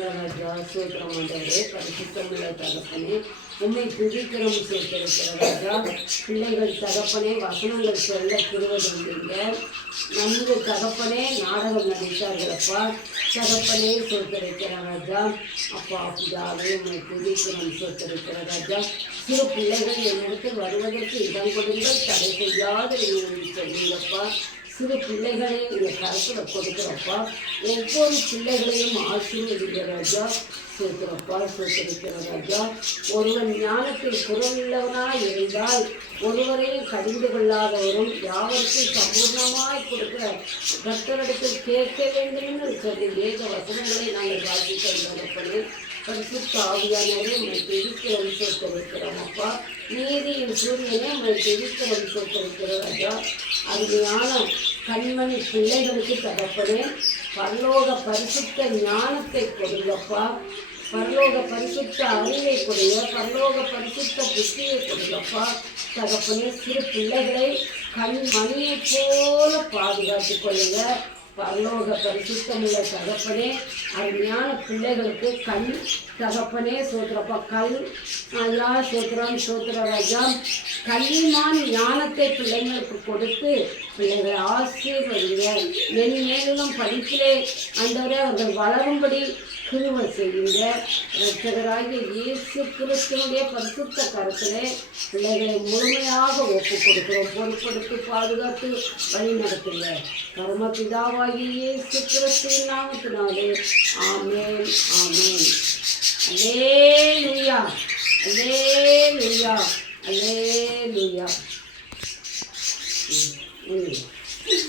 ராஜா சூத்திரம் ஆண்டவரே, பரிசுத்தமுள்ள தகப்பனே, உம்மை துதிக்கிறோம் சூத்திருக்கிற ராஜா. பிள்ளைகள் தகப்பனே வசனங்கள் சொல்ல திருவதீங்க நன்கு தகப்பனே நாடகம் நடித்தார்களப்பா. தகப்பனே சூத்திருக்கிற ராஜா. அப்பா பிதாவே உம்மை துதிக்கிறோம் சூத்திருக்கிற ராஜா. சிறு பிள்ளைகள் என்னிடத்தில் வருவதற்கு இடம் கொடுங்கள், தடை செய்யாத சொல்லுங்கப்பா. சிறு பிள்ளைகளை எங்கள் கருத்தில் கொடுக்குறப்பா. ஒவ்வொரு பிள்ளைகளையும் ஆசீர்வதிக்கிற ராஜா. சூத்திரப்பா சூத்திருக்கிற ராஜா. ஒருவன் ஞானத்தில் குறைவுள்ளவனாய் இருந்தால் ஒருவரையும் கடிந்து கொள்ளாதவரும் யாவருக்கும் சம்பூர்ணமாய் கொடுக்கிற கர்த்தரிடத்தில் கேட்க வேண்டும் என்று சொல்லி வேத வசனங்களை நாங்கள் வாசிக்கிறோம். பரிசுத்த ஆவியானவரே உம்மை துதிக்கிறோம் சூத்திருக்கிறோம் அப்பா. நீதியின் சூரியனே உம்மை துதிக்கிறோம் சூத்திருக்கிற ராஜா. அருமையான கண்மணி பிள்ளைகளுக்கு தகப்பனே பரலோக பரிசுத்த ஞானத்தை கொடுங்கப்பா. பரலோக பரிசுத்த அறிவை கொடுங்க, பரலோக பரிசுத்த புத்தியை கொடுங்கப்பா. தகப்பனே சிறு பிள்ளைகளை கண்மணியை போல பாதுகாத்து கொள்ளுங்க. பரலோக பரிசுத்தமுள்ள தகப்பனே அருமையான பிள்ளைகளுக்கு கண் தகப்பனே சோத்திரப்பா. கல் ஐயா சோத்திரம் சோத்திர ராஜா. கல்விமான ஞானத்தை பிள்ளைங்களுக்கு கொடுத்து பிள்ளைகளை ஆசீர்வதிங்க. மேலும் படிப்பிலே ஆண்டவரே அவர்கள் வளரும்படி கிருபை செய்யுங்க. இரட்சகராகிய இயேசு கிறிஸ்துவினுடைய பரிசுத்த கருத்திலே பிள்ளைகளை முழுமையாக ஒப்பு கொடுக்கிறோம். பொறுப்படுத்தி பாதுகாத்து வழி நடத்துங்க. பரமபிதாவாகிய இயேசு கிறிஸ்துவின் நாமத்தினாலே ஆமென் ஆமென். அல்லேலூயா அல்லேலூயா அல்லேலூயா.